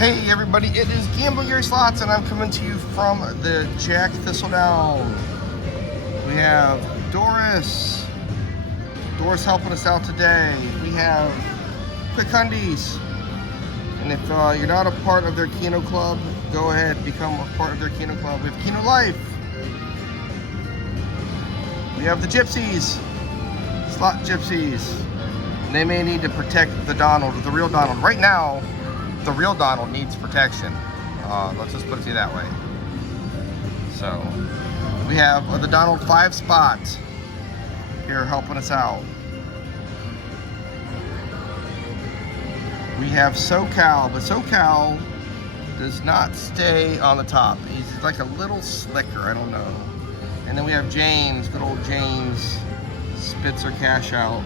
Hey everybody, it is Gamble Gary Slots, and I'm coming to you from the Jack Thistledown. We have Doris helping us out today. We have Quick Hundies, and if you're not a part of their Keno Club, go ahead, become a part of their Keno Club. We have Keno Life. We have the Gypsies, Slot Gypsies. And they may need to protect the Donald, the real Donald. Right now, the real Donald needs protection. Let's just put it to you that way. So, we have the Donald 5 Spot here helping us out. We have SoCal, but SoCal does not stay on the top. He's like a little slicker, I don't know. And then we have James, good old James, Spitzer Cash Out.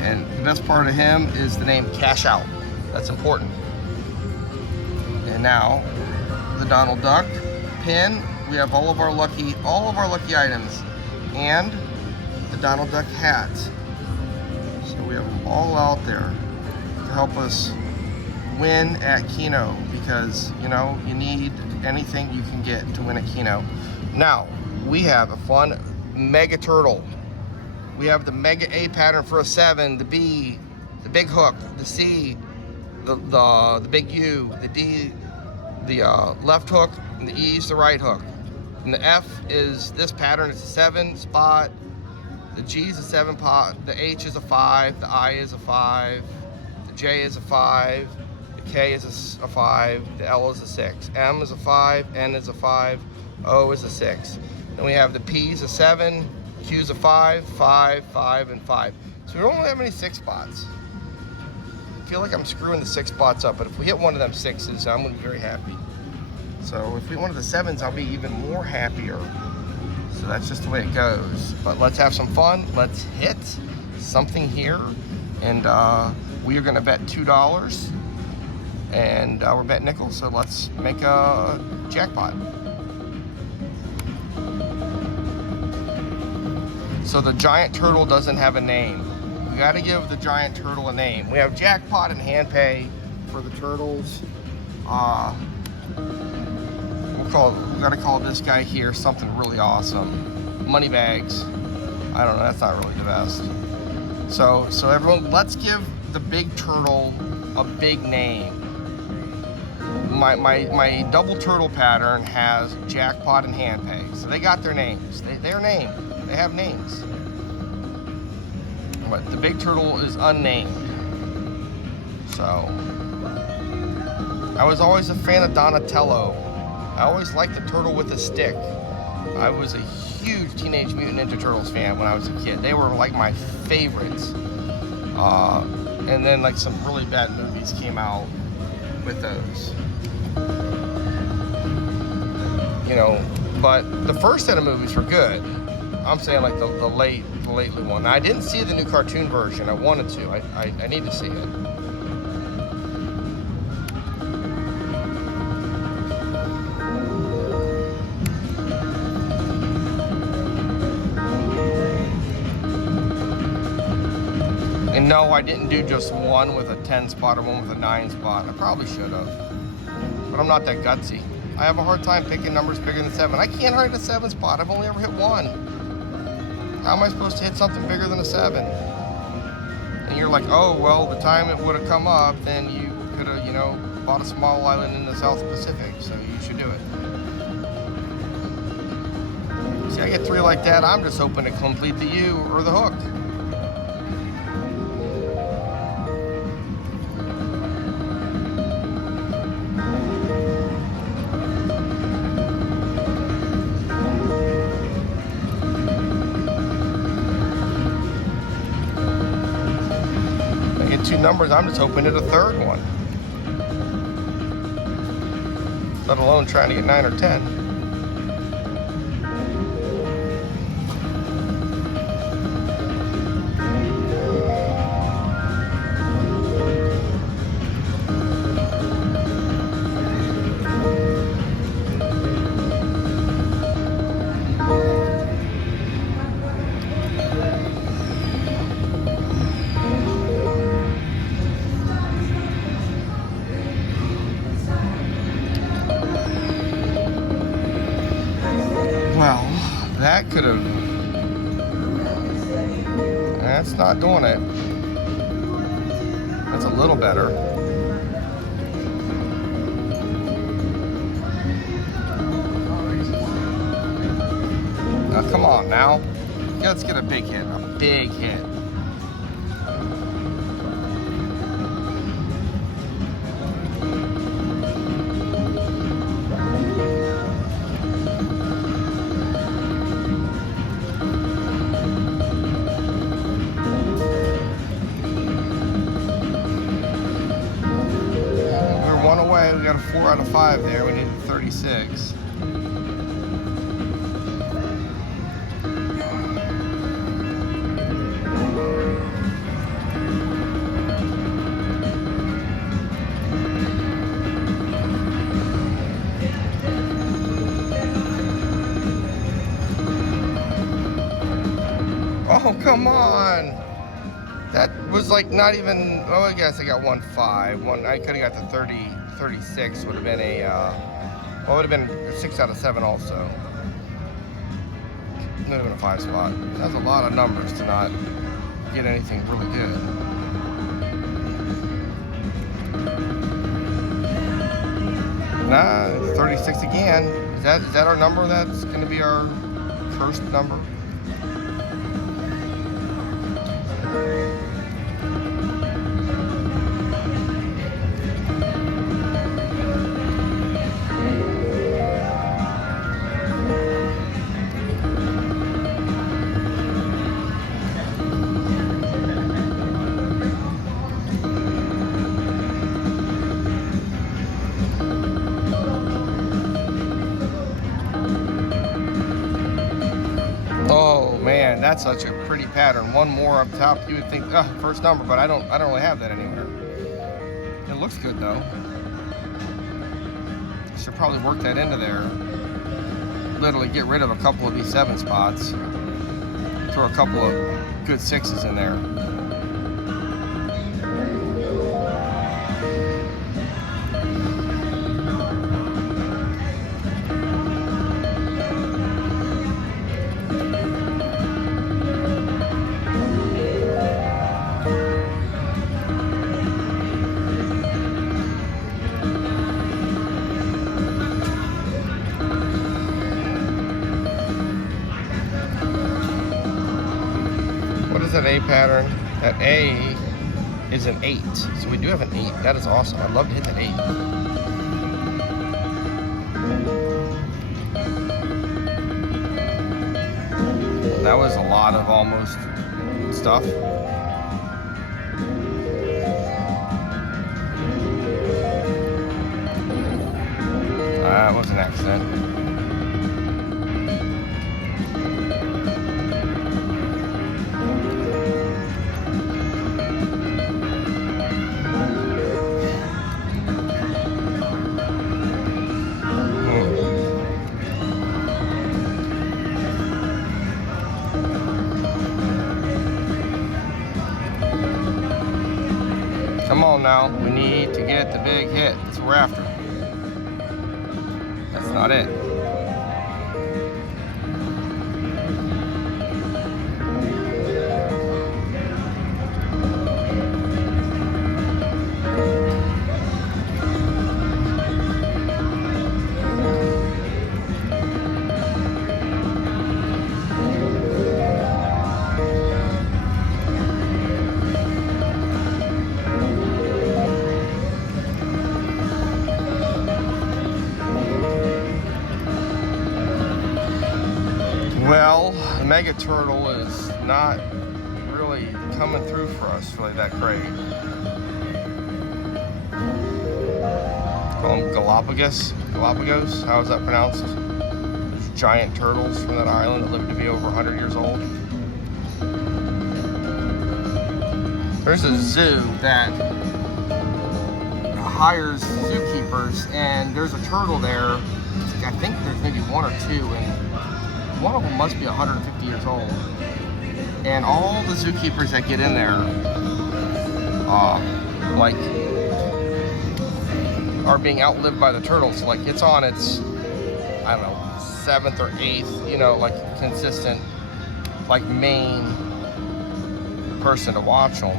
And the best part of him is the name Cash Out. That's important. And now, the Donald Duck pin. We have all of our lucky items, and the Donald Duck hat. So we have them all out there to help us win at Keno, because you know you need anything you can get to win at Keno. Now we have a fun Mega Turtle. We have the Mega A pattern for a 7, the B, the big hook, the C, the big U, the D, the left hook, and the E is the right hook. And the F is this pattern, it's a 7 spot. The G is a 7 pot, the H is a 5, the I is a 5, the J is a 5, the K is a 5, the L is a 6, M is a 5, N is a 5, O is a 6. Then we have the P is a 7, Q is a 5, 5, 5, and 5. So we don't have any 6 spots. I feel like I'm screwing the 6 spots up, but if we hit one of them 6s, I'm gonna be very happy. So if we hit one of the 7s, I'll be even more happier. So that's just the way it goes. But let's have some fun. Let's hit something here. And we are gonna bet $2. And we're betting nickels, so let's make a jackpot. So the giant turtle doesn't have a name. We gotta give the giant turtle a name. We have jackpot and hand pay for the turtles. We gotta call this guy here something really awesome. Money bags. I don't know, that's not really the best. So everyone, let's give the big turtle a big name. My double turtle pattern has jackpot and hand pay. So they got their names. They're named. They have names. But the big turtle is unnamed. So I was always a fan of Donatello. I always liked the turtle with a stick. I was a huge Teenage Mutant Ninja Turtles fan when I was a kid. They were like my favorites. And then like some really bad movies came out with those. You know, but the first set of movies were good. I'm saying like the lately one. Now, I didn't see the new cartoon version. I wanted to. I need to see it. And no, I didn't do just one with a 10 spot or one with a 9 spot. I probably should have. But I'm not that gutsy. I have a hard time picking numbers bigger than 7. I can't hit a 7 spot. I've only ever hit 1. How am I supposed to hit something bigger than a 7? And you're like, oh, well, the time it would have come up, then you could have, you know, bought a small island in the South Pacific, so you should do it. See, I get 3 like that, I'm just hoping to complete the U or the hook. Two numbers, I'm just hoping at a 3rd one. Let alone trying to get 9 or 10. could have. That's not doing it. That's a little better. Now, come on now. Let's get a big hit. A big hit. Away. We got a 4 out of 5 there. We needed 36. Oh, come on. That was like not even, oh, I guess I got 1-5. I could have got the 36 would have been a, well, it would have been a 6 out of 7 also. It would have been a 5 spot. That's a lot of numbers to not get anything really good. Nah, 36 again. Is that our number? That's going to be our first number? Oh man, that's such a pretty pattern. One more up top, you would think, first number, but I don't really have that anywhere. It looks good though. Should probably work that into there. Literally get rid of a couple of these 7 spots. Throw a couple of good 6s in there. That A pattern, that A is an 8, so we do have an 8. That is awesome. I'd love to hit that 8. That was a lot of almost stuff. That was an accident. Come on now, we need to get the big hit. That's what we're after. That's not it. Well, the Mega Turtle is not really coming through for us really that great. Call them Galapagos? How is that pronounced? There's giant turtles from that island that live to be over 100 years old. There's a zoo that hires zookeepers, and there's a turtle there. I think there's maybe 1 or 2, and one of them must be 150 years old. And all the zookeepers that get in there, like, are being outlived by the turtles. Like, it's on its, I don't know, 7th or 8th, you know, like consistent, like main person to watch them.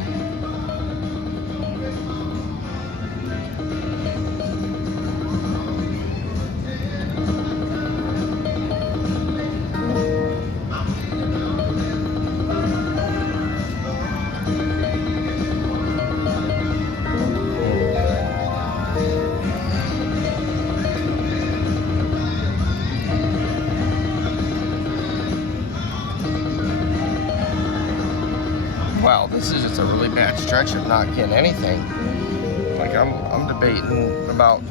Wow, this is just a really bad stretch of not getting anything. Like I'm debating about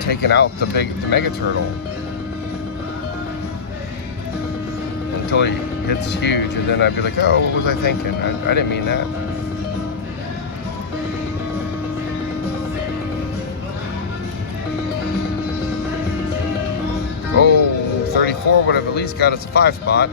taking out the mega turtle until he hits huge, and then I'd be like, oh, what was I thinking? I didn't mean that. Oh, 34 would have at least got us a 5 spot.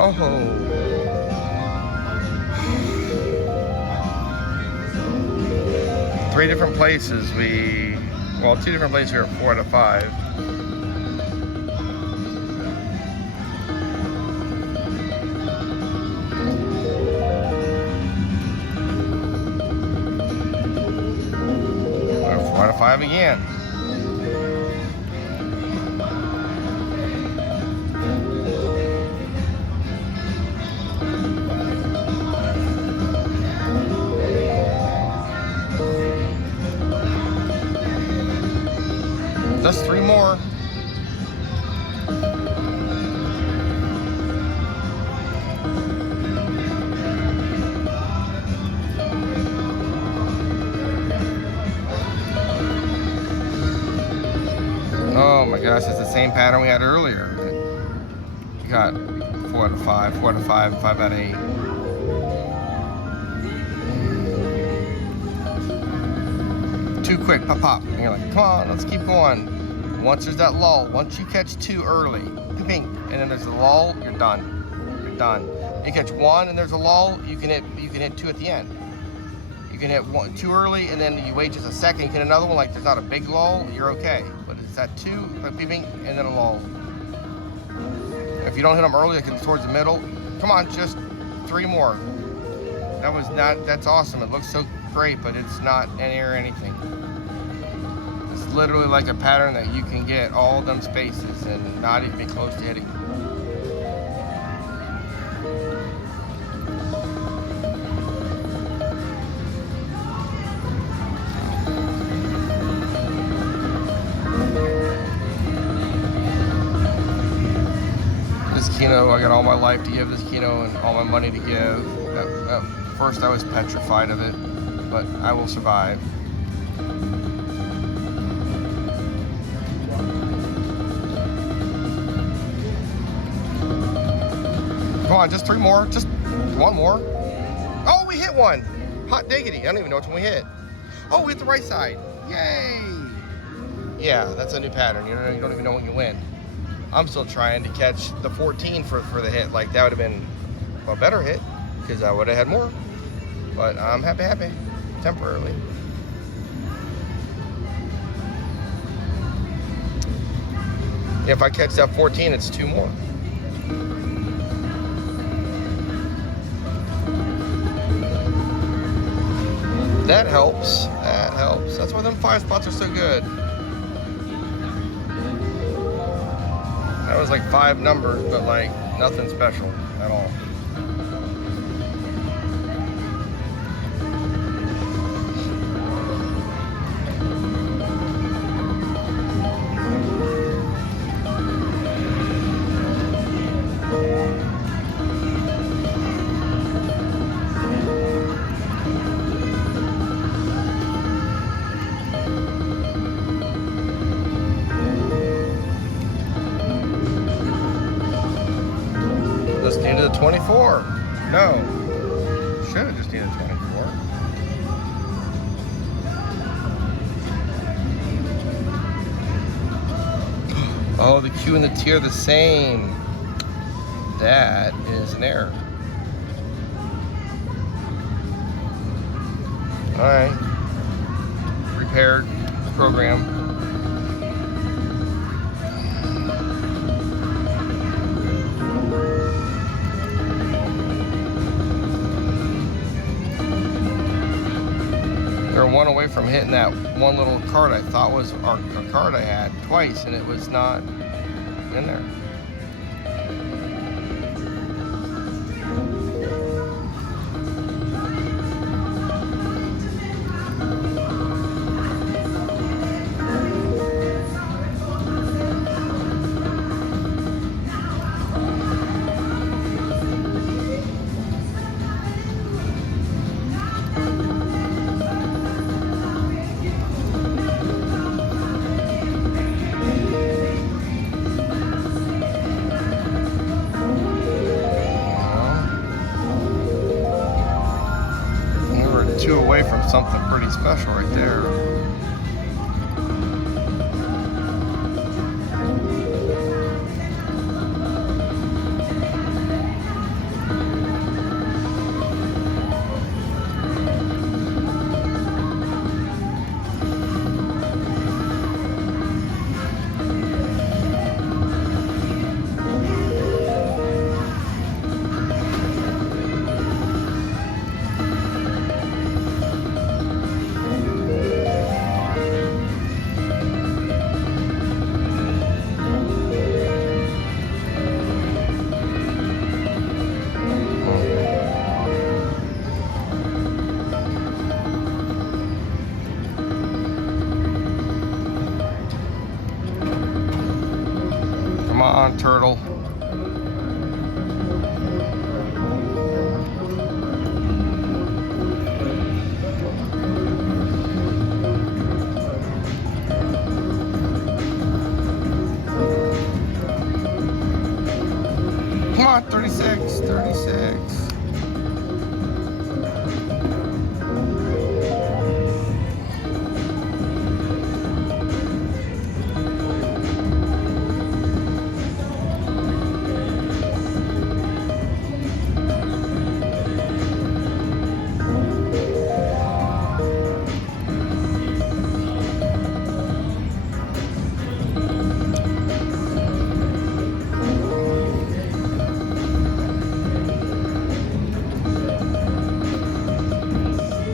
Oh, 3 different places well, 2 different places we were 4 out of 5. We're 4 out of 5 again. Just 3 more. Oh my gosh, it's the same pattern we had earlier. We got 4 out of 5, 4 out of 5, 5 out of 8. Too quick, pop, pop. And you're like, come on, let's keep going. Once there's that lull, once you catch 2 early, ping, and then there's a lull, you're done. You're done. You catch 1 and there's a lull, you can hit 2 at the end. You can hit 1 too early, and then you wait just a second, you hit another one, like there's not a big lull, you're okay. But it's that 2, ping, and then a lull. If you don't hit them early, like it's towards the middle, come on, just 3 more. That's awesome. It looks so great, but it's not any or anything. It's literally like a pattern that you can get all them spaces and not even be close to hitting. This Keno, I got all my life to give this Keno and all my money to give. At first I was petrified of it, but I will survive. Come on, just 3 more, just 1 more. Oh, we hit 1. Hot diggity, I don't even know which one we hit. Oh, we hit the right side, yay. Yeah, that's a new pattern, you don't even know when you win. I'm still trying to catch the 14 for the hit. Like that would have been a better hit because I would have had more. But I'm happy, temporarily. If I catch that 14, it's 2 more. That helps. That helps. That's why them 5 spots are so good. That was like 5 numbers, but like nothing special at all. Just needed a 24. No. Should have just needed a 24. Oh, the Q and the T are the same. That is an error. Alright. Repaired the program. They're one away from hitting that one little card I thought was a card I had twice, and it was not in there. Two away from something pretty special right there. Come on, turtle. Come on, 36, 36.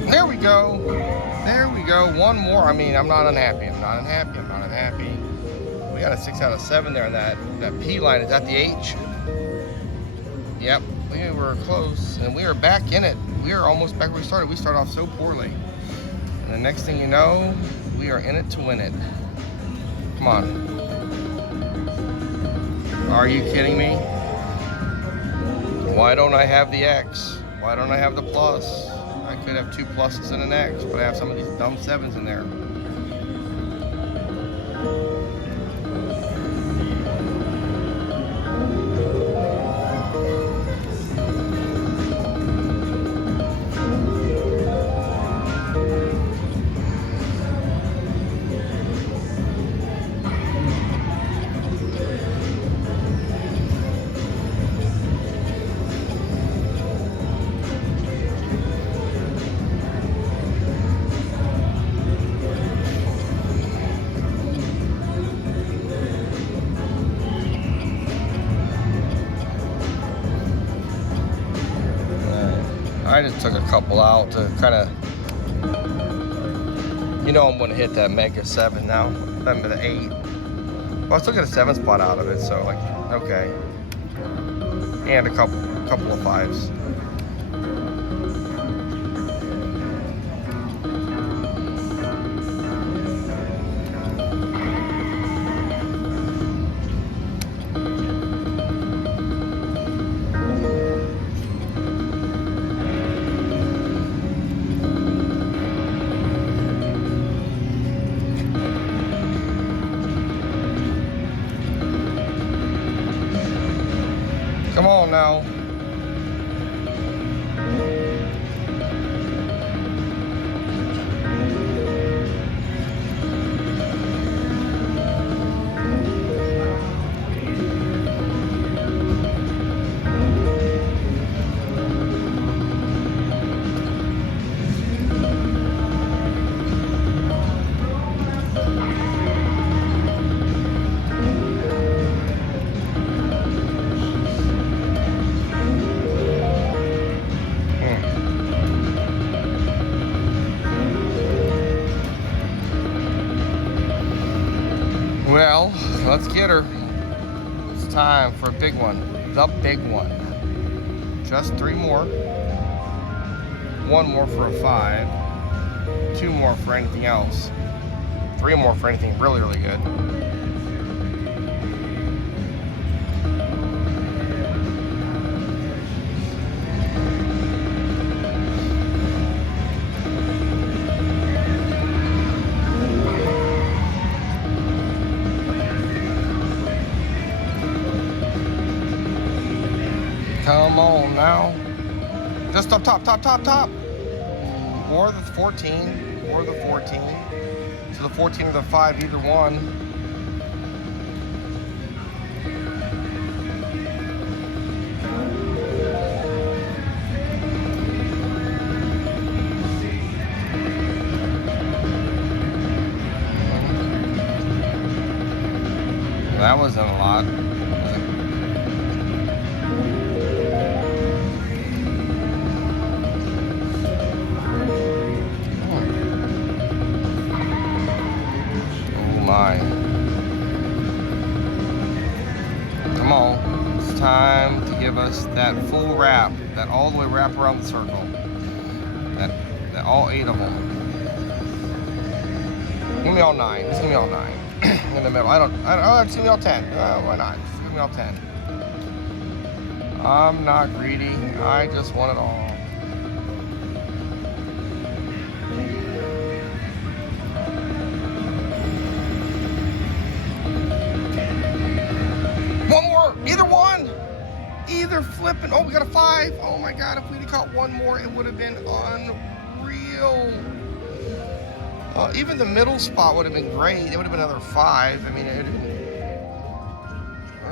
There we go. There we go. One more. I mean, I'm not unhappy. I'm not unhappy. I'm not unhappy. We got a 6 out of 7 there, and that P line is that the H. Yep, we were close, and we are back in it. We are almost back where we started. We started off so poorly, and the next thing you know, we are in it to win it. Come on. Are you kidding me? Why don't I have the X? Why don't I have the plus? I could have 2 pluses and an X, but I have some of these dumb 7s in there. I just took a couple out to kind of, you know, I'm going to hit that mega 7 now, then the 8. Well, I still get a 7 spot out of it, so like, okay. And a couple of 5s. Come on now. let's get her. It's time for a big one. The big one. Just 3 more. 1 more for a 5. 2 more for anything else. 3 more for anything really, really good. Come on now. Just up top. Or the 14. Or the 14. So the 14 or the 5, either one. That wasn't a lot. Come on, it's time to give us that full wrap, that all the way wrap around the circle, that all 8 of them. Give me all 9. Just give me all 9 in the middle. Just give me all 10. Why not? Just give me all 10. I'm not greedy. I just want it all. Either one, either flipping. Oh, we got a 5. Oh my God, if we'd have caught 1 more, it would have been unreal. Even the middle spot would have been great. It would have been another 5. I mean, it would have been, oh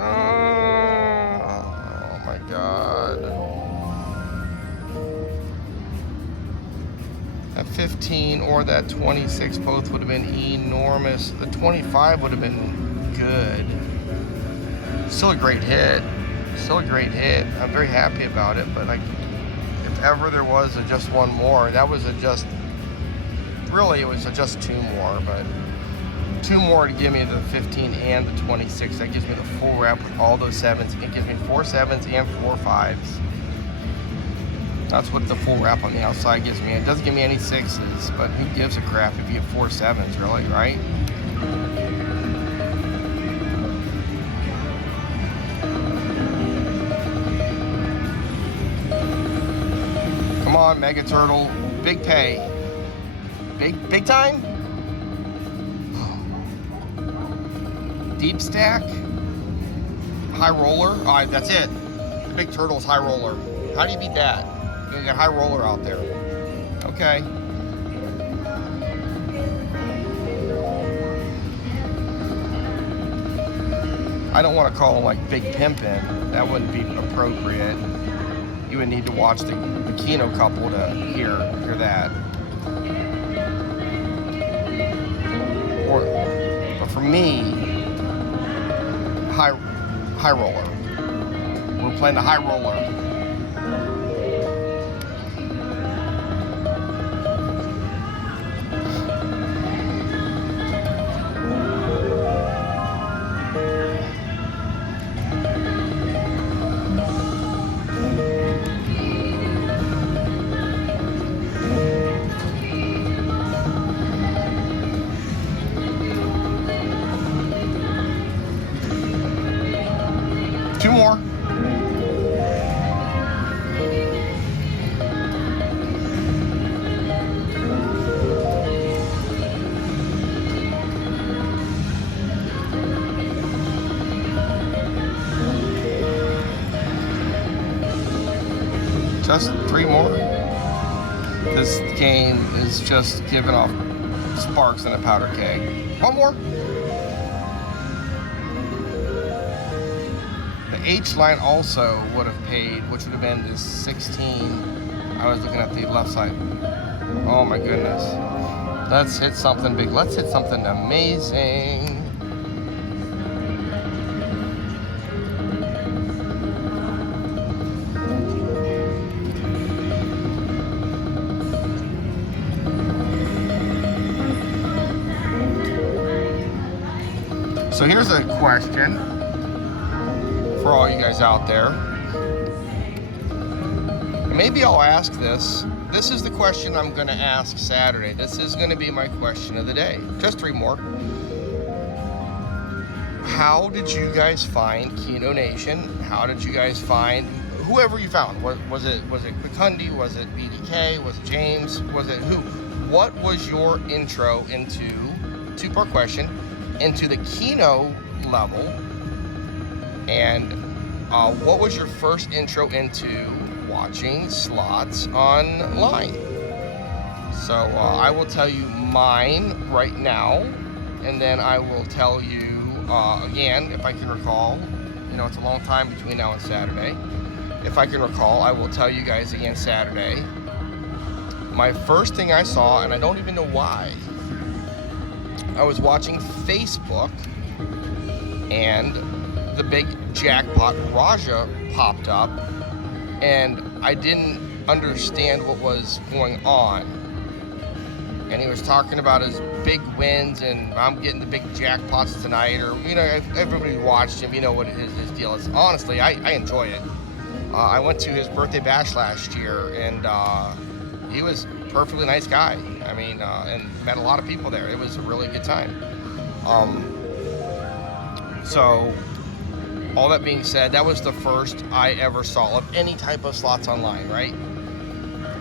my God. That 15 or that 26 both would have been enormous. The 25 would have been good. Still a great hit. I'm very happy about it, but like, if ever there was just 1 more, that was just 2 more, but 2 more to give me the 15 and the 26. That gives me the full wrap with all those 7s. It gives me 4 7s and 4 5s. That's what the full wrap on the outside gives me. It doesn't give me any 6s, but who gives a crap if you get 4 7s, really, right? Come on, Mega Turtle. Big pay. Big time? Deep stack? High roller? Alright, that's it. The Big Turtle's high roller. How do you beat that? You got high roller out there. Okay. I don't want to call him like Big Pimpin'. That wouldn't be appropriate. You would need to watch the Keno couple to hear that. But for me, high roller. We're playing the high roller. More. Just 3 more. This game is just giving off sparks in a powder keg. 1 more. H line also would have paid, which would have been this 16. I was looking at the left side. Oh my goodness. Let's hit something big. Let's hit something amazing. So So here's a question for all you guys out there. Maybe I'll ask this. This is the question I'm going to ask Saturday. This is going to be my question of the day. Just 3 more. How did you guys find Keno Nation? How did you guys find whoever you found? Was it Quick Hundy? Was it BDK? Was it James? Was it who? What was your intro into, 2-part question, into the Keno level? And what was your first intro into watching slots online? So I will tell you mine right now, and then I will tell you again, if I can recall. You know, it's a long time between now and Saturday. If I can recall, I will tell you guys again Saturday. My first thing I saw, and I don't even know why, I was watching Facebook, and the big jackpot Raja popped up, and I didn't understand what was going on. And he was talking about his big wins, and I'm getting the big jackpots tonight, or, you know, if everybody watched him, you know what his deal is. Honestly, I enjoy it. I went to his birthday bash last year, and he was a perfectly nice guy. I mean, and met a lot of people there. It was a really good time. So, all that being said, that was the first I ever saw of any type of slots online, right?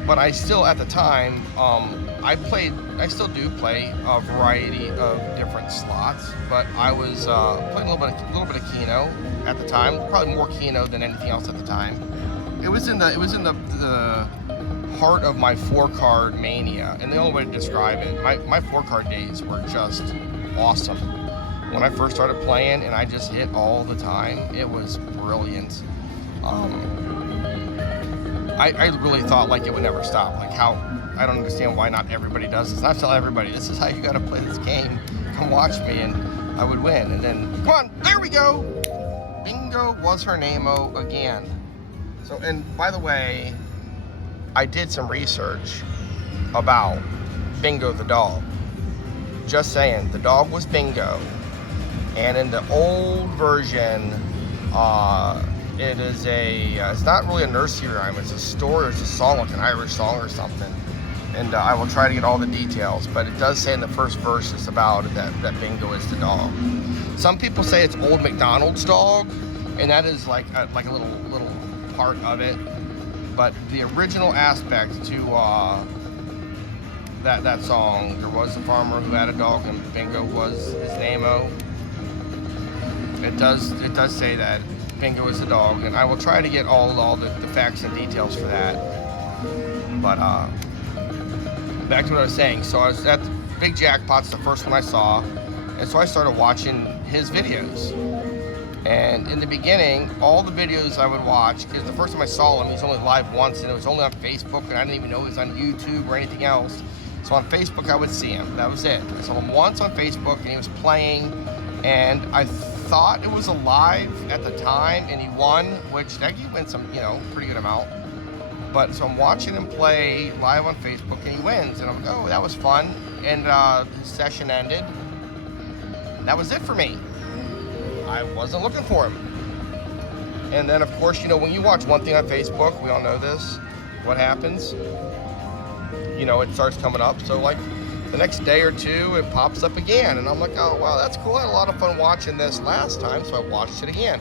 But I still, at the time, I still do play a variety of different slots, but I was playing a little bit of Keno at the time, probably more Keno than anything else at the time. It was in the heart of my 4-card mania, and the only way to describe it, my 4-card days were just awesome. When I first started playing, and I just hit all the time, it was brilliant. I really thought like it would never stop. Like, how, I don't understand why not everybody does this. I tell everybody, this is how you gotta play this game. Come watch me, and I would win. And then, come on, there we go. Bingo was her name-o again. So, and by the way, I did some research about Bingo the dog. Just saying, the dog was Bingo. And in the old version, it is it's not really a nursery rhyme, it's a story, it's a song, like an Irish song or something. And I will try to get all the details, but it does say in the first verse it's about that Bingo is the dog. Some people say it's Old MacDonald's dog, and that is like a little part of it. But the original aspect to that song, there was a farmer who had a dog, and Bingo was his name-o. It does say that Bingo is a dog, and I will try to get all the facts and details for that. But back to what I was saying. So I was at the Big Jackpot's the first one I saw, and so I started watching his videos. And in the beginning, all the videos I would watch, because the first time I saw him, he was only live once, and it was only on Facebook, and I didn't even know he was on YouTube or anything else. So on Facebook, I would see him. That was it. I saw him once on Facebook, and he was playing, and I thought it was a live at the time, and he won, which he wins some, pretty good amount. But so I'm watching him play live on Facebook, and he wins, and I'm like, oh, that was fun. And the session ended. That was it for me. I wasn't looking for him. And then, of course, when you watch one thing on Facebook, we all know this, what happens? It starts coming up. So, like, the next day or two, it pops up again. And I'm like, oh, wow, that's cool. I had a lot of fun watching this last time, so I watched it again.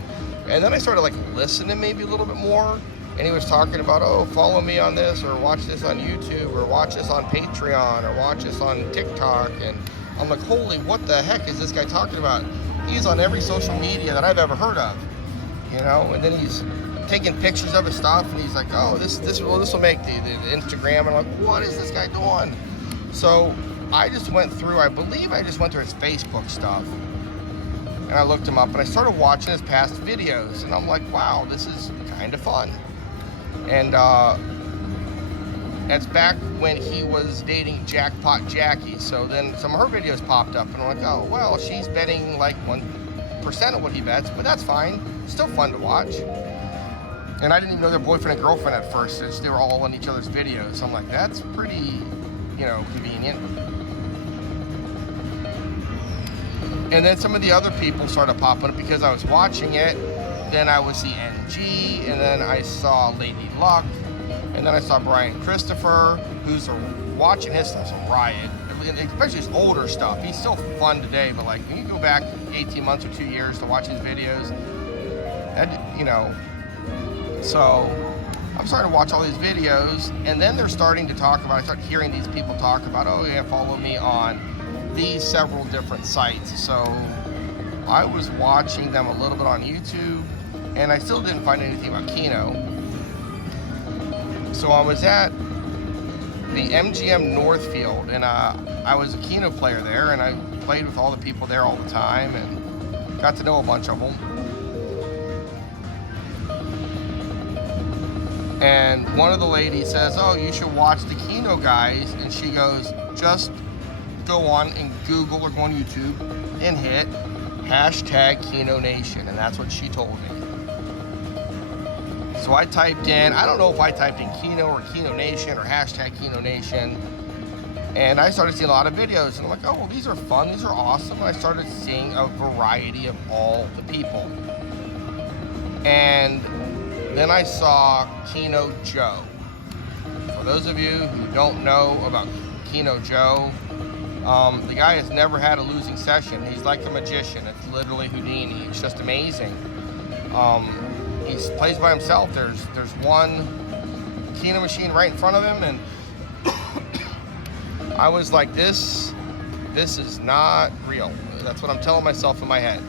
And then I started, listening maybe a little bit more. And he was talking about, oh, follow me on this, or watch this on YouTube, or watch this on Patreon, or watch this on TikTok. And I'm like, holy, what the heck is this guy talking about? He's on every social media that I've ever heard of, and then he's taking pictures of his stuff, and he's like, oh, this will make the Instagram, and I'm like, what is this guy doing? So I believe I just went through his Facebook stuff, and I looked him up, and I started watching his past videos, and I'm like, wow, this is kind of fun. And that's back when he was dating Jackpot Jackie. So then some of her videos popped up, and I'm like, oh, well, she's betting 1% of what he bets, but that's fine. Still fun to watch. And I didn't even know their boyfriend and girlfriend at first. They were all in each other's videos. So I'm like, that's pretty, convenient. And then some of the other people started popping up because I was watching it. Then I would see NG, and then I saw Lady Luck, and then I saw Brian Christopher, who's watching his stuff's a riot, especially his older stuff. He's still fun today, but like when you go back 18 months or 2 years to watch his videos, and you know, so I'm starting to watch all these videos, and then they're starting to talk about, I start hearing these people talk about, oh yeah, follow me on these several different sites. So I was watching them a little bit on YouTube, and I still didn't find anything about Keno. So I was at the MGM Northfield, and I was a Keno player there, and I played with all the people there all the time, and got to know a bunch of them. And one of the ladies says, oh, you should watch the Keno guys, and she goes, just go on and Google or go on YouTube and hit hashtag Keno Nation, and that's what she told me. So I typed in, I don't know if I typed in Keno or Keno Nation or hashtag Keno Nation, and I started seeing a lot of videos, and I'm like, oh, well, these are fun, these are awesome, and I started seeing a variety of all the people. And then I saw Keno Joe. For those of you who don't know about Keno Joe, the guy has never had a losing session. He's like a magician. It's literally Houdini. It's just amazing. He plays by himself. There's one Keno machine right in front of him, and I was like, this is not real. That's what I'm telling myself in my head.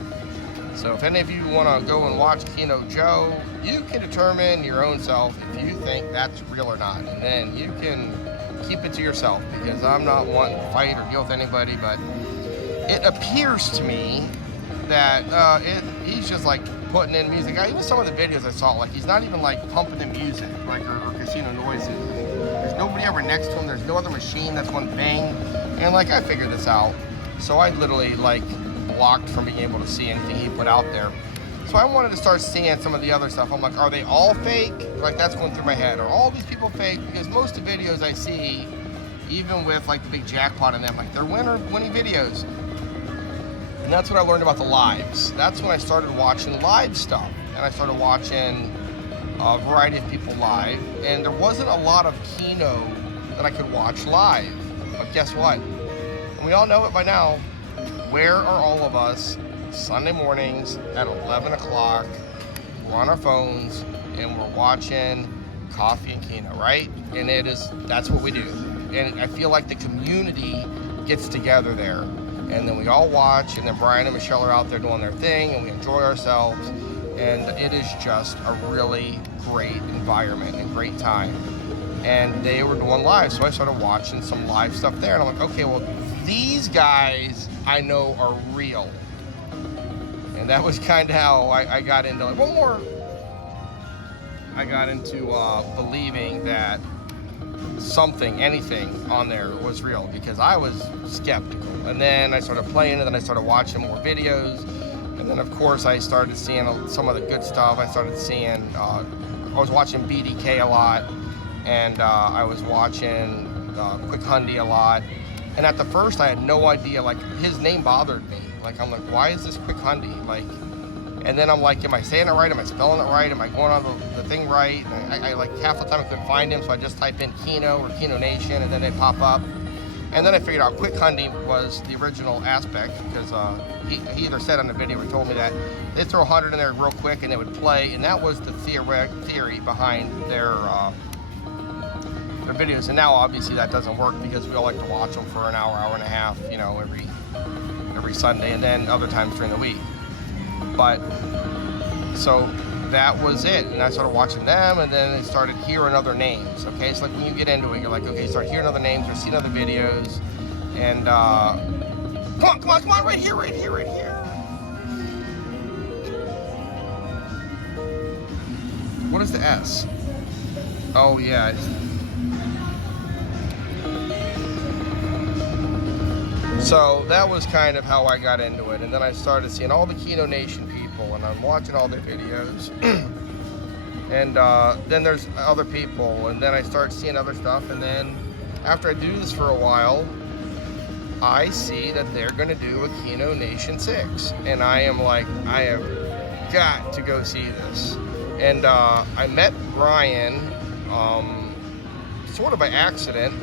So if any of you want to go and watch Keno Joe, you can determine your own self if you think that's real or not, and then you can keep it to yourself, because I'm not wanting to fight or deal with anybody. But it appears to me that he's just like putting in music. Even some of the videos I saw, like he's not even like pumping the music, like or casino noises. There's nobody ever next to him. There's no other machine that's going bang. And like I figured this out, so I literally like blocked from being able to see anything he put out there. So I wanted to start seeing some of the other stuff. I'm like, are they all fake? Like that's going through my head. Are all these people fake? Because most of the videos I see, even with like the big jackpot in them, like they're winning videos. And that's what I learned about the lives. That's when I started watching live stuff. And I started watching a variety of people live. And there wasn't a lot of Keno that I could watch live. But guess what? And we all know it by now. Where are all of us Sunday mornings at 11 o'clock? We're on our phones and we're watching Coffee and Keno, right? And that's what we do. And I feel like the community gets together there. And then we all watch, and then Brian and Michelle are out there doing their thing, and we enjoy ourselves. And it is just a really great environment and great time. And they were doing live, so I started watching some live stuff there. And I'm like, okay, well, these guys I know are real. And that was kind of how I got into like, one more. I got into believing that anything on there was real, because I was skeptical. And then I started playing it, and then I started watching more videos. And then, of course, I started seeing some of the good stuff. I started seeing, I was watching BDK a lot, and I was watching Quick Hundy a lot. And at the first, I had no idea, like, his name bothered me. Like, I'm like, why is this Quick Hundy? Like, and then I'm like, am I saying it right? Am I spelling it right? Am I going on the thing right? And I like, half the time I couldn't find him, so I just type in Keno or Keno Nation, and then they pop up. And then I figured out Quick Hundy was the original aspect, because he either said on the video or told me that they'd throw 100 in there real quick and it would play, and that was the theory behind their videos. And now obviously that doesn't work, because we all like to watch them for an hour and a half, you know, every Sunday, and then other times during the week. But so that was it, and I started watching them, and then I started hearing other names. Okay, so like when you get into it, you're like, okay, you start hearing other names or seeing other videos, and come on, right here. What is the S? Oh yeah. So that was kind of how I got into it, and then I started seeing all the Keno Nation people, and I'm watching all their videos, and then there's other people, and then I start seeing other stuff, and then after I do this for a while, I see that they're going to do a Keno Nation 6. And I am like, I have got to go see this. And I met Brian sort of by accident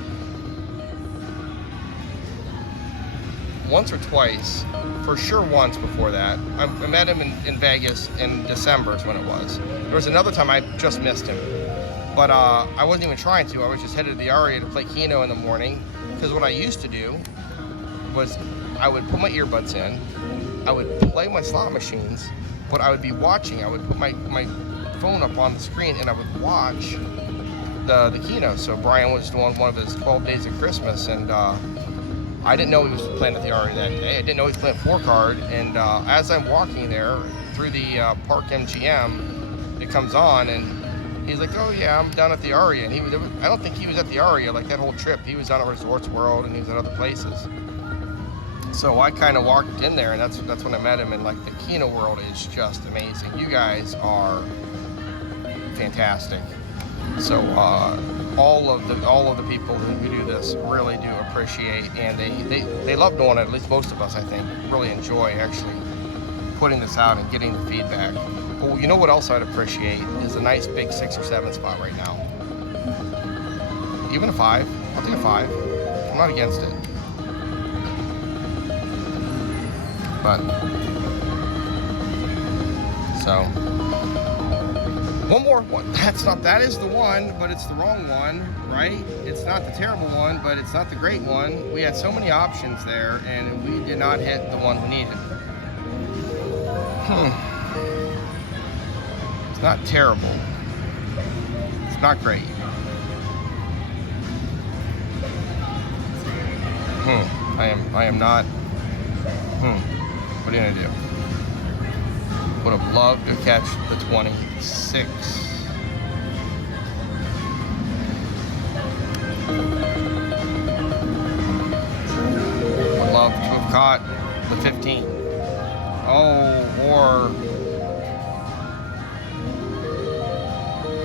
once or twice, for sure once before that. I met him in Vegas in December is when it was. There was another time I just missed him. But I wasn't even trying to. I was just headed to the Aria to play Keno in the morning. Because what I used to do was I would put my earbuds in, I would play my slot machines, but I would be watching. I would put my phone up on the screen and I would watch the Keno. So Brian was doing one of his 12 Days of Christmas, and I didn't know he was playing at the Aria that day. I didn't know he was playing 4-card, and as I'm walking there through the Park MGM, it comes on, and he's like, oh yeah, I'm down at the Aria. And I don't think he was at the Aria like that whole trip. He was down at Resorts World and he was at other places. So I kind of walked in there, and that's when I met him. And like, the Keno world is just amazing. You guys are fantastic. So all of the people who do this really do appreciate, and they love doing it. At least most of us, I think, really enjoy actually putting this out and getting the feedback. Well, you know what else I'd appreciate is a nice big 6 or 7 spot right now. Even a 5. I'll take a 5. I'm not against it. But so one more. That is the one, but it's the wrong one, right? It's not the terrible one, but it's not the great one. We had so many options there, and we did not hit the one we needed. It's not terrible. It's not great. I am not. What are you gonna do? Would have loved to catch the 26. Would love to have caught the 15. Oh, or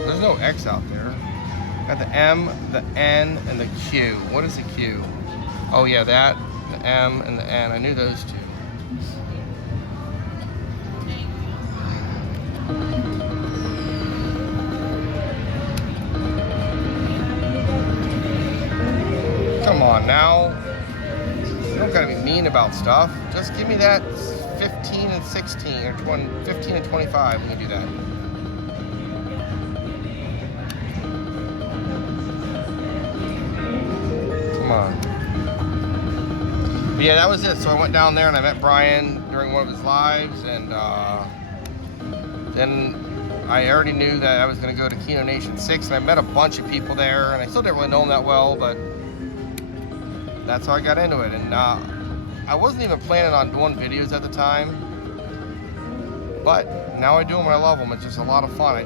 there's no X out there. Got the M, the N, and the Q. What is the Q? Oh yeah, that, the M, and the N. I knew those two. Come on now. You don't gotta be mean about stuff. Just give me that 15 and 16, or 15 and 25. We can do that. Come on. But yeah, that was it. So I went down there and I met Brian during one of his lives, and then I already knew that I was going to go to Keno Nation 6, and I met a bunch of people there, and I still didn't really know them that well, but that's how I got into it. And I wasn't even planning on doing videos at the time, but now I do them and I love them. It's just a lot of fun.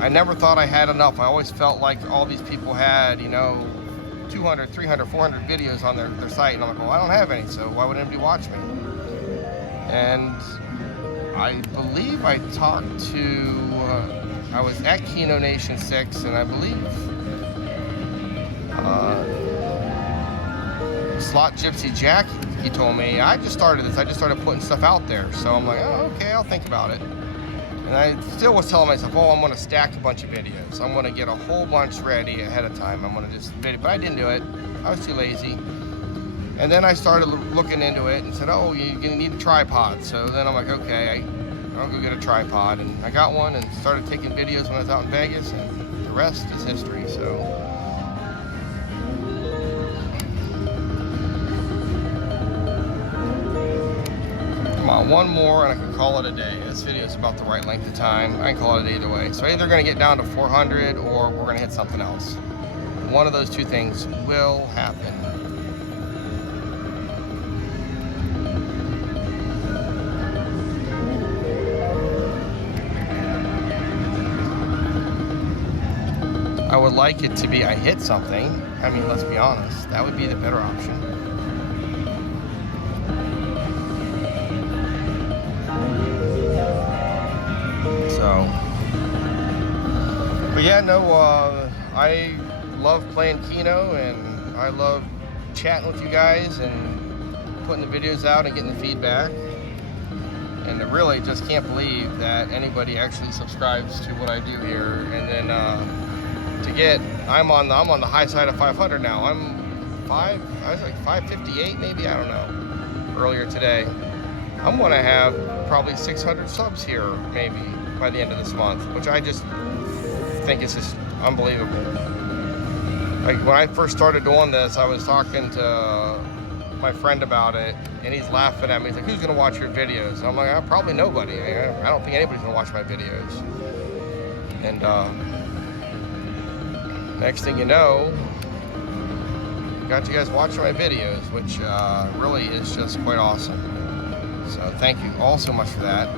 I never thought I had enough. I always felt like all these people had, 200, 300, 400 videos on their site, and I'm like, well, I don't have any, so why would anybody watch me? And I believe I talked to, I was at Keno Nation 6, and I believe Slot Gypsy Jack, he told me, I just started this, I just started putting stuff out there. So I'm like, oh, okay, I'll think about it. And I still was telling myself, oh, I'm going to stack a bunch of videos. I'm going to get a whole bunch ready ahead of time. I'm going to just video, but I didn't do it. I was too lazy. And then I started looking into it and said, oh, you're going to need a tripod. So then I'm like, okay, I'll go get a tripod. And I got one and started taking videos when I was out in Vegas, and the rest is history. So come on, one more and I can call it a day. This video is about the right length of time. I can call it either way. So either going to get down to 400 or we're going to hit something else. One of those two things will happen. I would like it to be I hit something. I mean, let's be honest. That would be the better option. So, But yeah, no, I love playing Keno, and I love chatting with you guys and putting the videos out and getting the feedback. And I really just can't believe that anybody actually subscribes to what I do here. And then I'm on the high side of 500 now. I was like 558 maybe, I don't know, earlier today. I'm gonna have probably 600 subs here maybe by the end of this month, which I just think is just unbelievable. Like when I first started doing this, I was talking to my friend about it, and he's laughing at me. He's like, "Who's gonna watch your videos?" And I'm like, "Probably nobody. I don't think anybody's gonna watch my videos." And next thing you know, got you guys watching my videos, which really is just quite awesome. So thank you all so much for that.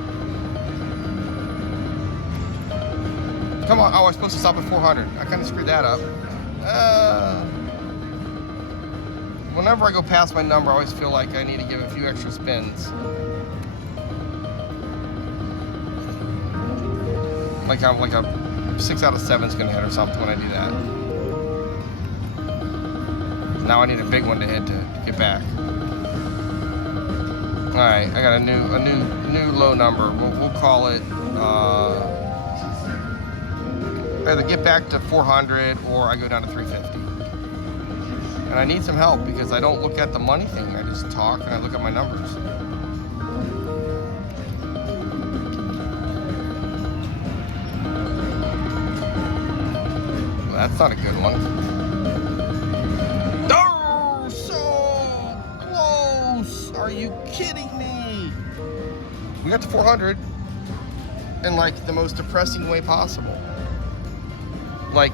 Come on. Oh, I was supposed to stop at 400. I kind of screwed that up. Whenever I go past my number, I always feel like I need to give a few extra spins. Like a 6 out of 7 is going to hit or something when I do that. Now I need a big one to hit to get back. All right, I got a new low number. We'll call it. Either get back to 400 or I go down to 350. And I need some help because I don't look at the money thing. I just talk and I look at my numbers. Well, that's not a good one. Oh, so close. Are you kidding me? We got to 400 in like the most depressing way possible. Like,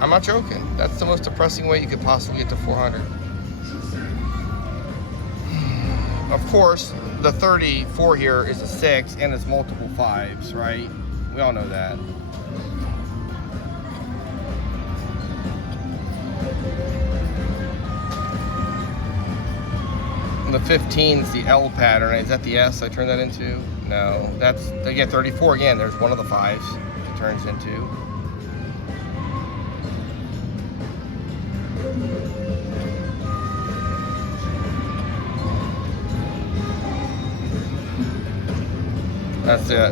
I'm not joking. That's the most depressing way you could possibly get to 400. Of course, the 34 here is a 6 and it's multiple 5s, right? We all know that. And the 15 is the L pattern. Is that the S I turned that into? No, that's, again, 34 again. There's one of the 5s it turns into.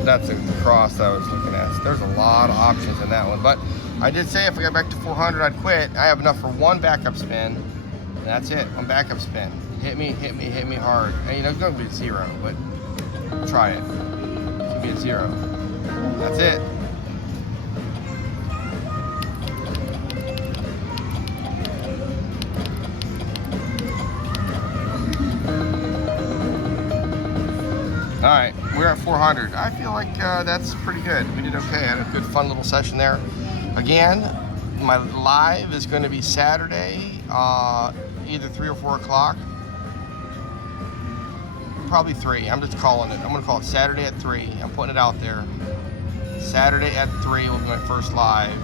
That's the cross that I was looking at. So there's a lot of options in that one. But I did say if I got back to 400, I'd quit. I have enough for one backup spin. And that's it, one backup spin. Hit me hard. And, you know, it's going to be a 0, but try it. It's going to be a 0. That's it. All right, we're at 400. I feel like that's pretty good. We did okay. I had a good, fun little session there. Again, my live is going to be Saturday, either 3 or 4 o'clock. Probably 3. I'm just calling it. I'm going to call it Saturday at 3. I'm putting it out there. Saturday at 3 will be my first live.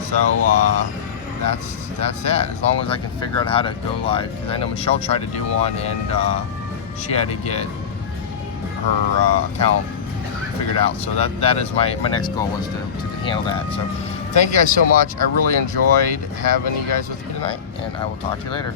So that's that. As long as I can figure out how to go live, because I know Michelle tried to do one and she had to get her account figured out. So that is my next goal, is to handle that. So thank you guys so much. I really enjoyed having you guys with me tonight, and I will talk to you later.